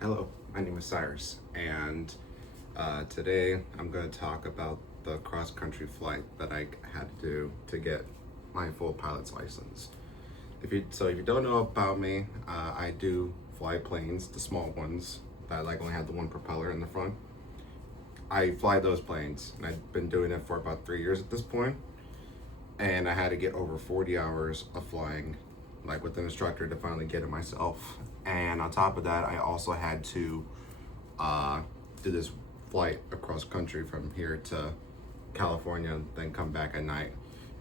Hello, my name is Cyrus, and today I'm going to talk about the cross country flight that I had to do to get my full pilot's license. If you don't know about me, I do fly planes, the small ones that like only have the one propeller in the front. I fly those planes, and I've been doing it for about 3 years at this point. And I had to get over 40 hours of flying, like with an instructor, to finally get it myself. And on top of that, I also had to uh, do this flight across country from here to California, and then come back at night.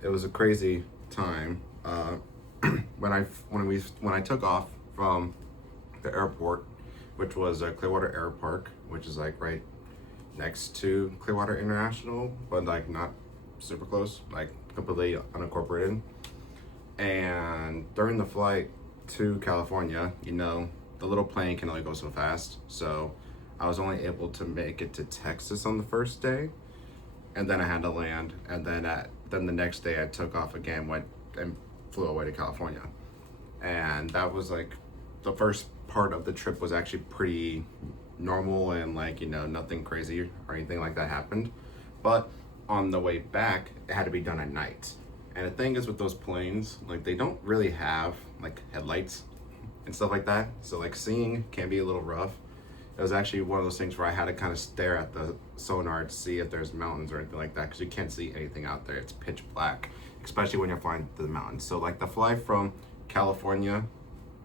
It was a crazy time. When I took off from the airport, which was Clearwater Air Park, which is like right next to Clearwater International, but like not super close, like completely unincorporated. And during the flight to California, the little plane can only go so fast. So I was only able to make it to Texas on the first day, and then I had to land. And then the next day I took off again, went and flew away to California. And that was like the first part of the trip was actually pretty normal, and like nothing crazy or anything like that happened. But on the way back, it had to be done at night. And the thing is with those planes, like they don't really have like headlights and stuff like that. So like seeing can be a little rough. It was actually one of those things where I had to kind of stare at the sonar to see if there's mountains or anything like that, because you can't see anything out there. It's pitch black, especially when you're flying through the mountains. So like the fly from California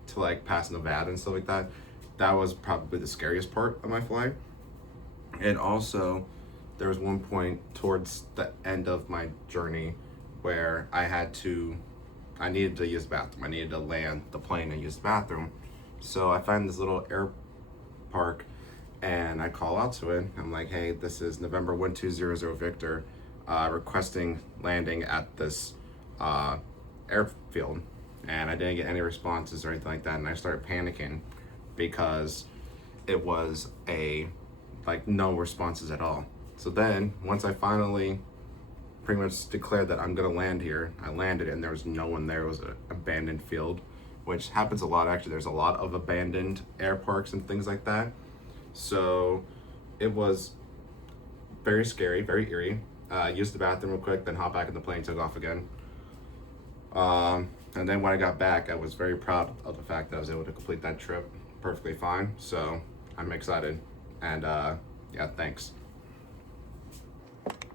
to like past Nevada and stuff like that, that was probably the scariest part of my flight. And also, there was one point towards the end of my journey where I needed to use the bathroom. I needed to land the plane and use the bathroom. So I find this little air park, and I call out to it. I'm like, hey, this is November 1200 Victor, requesting landing at this airfield. And I didn't get any responses or anything like that. And I started panicking because it was like no responses at all. So then once I finally pretty much declared that I'm gonna land here, I landed and there was no one there. It was an abandoned field, which happens a lot actually. There's a lot of abandoned air parks and things like that. So it was very scary, very eerie. Used the bathroom real quick, then hop back in the plane, took off again. And then when I got back, I was very proud of the fact that I was able to complete that trip perfectly fine. So I'm excited. And yeah, thanks.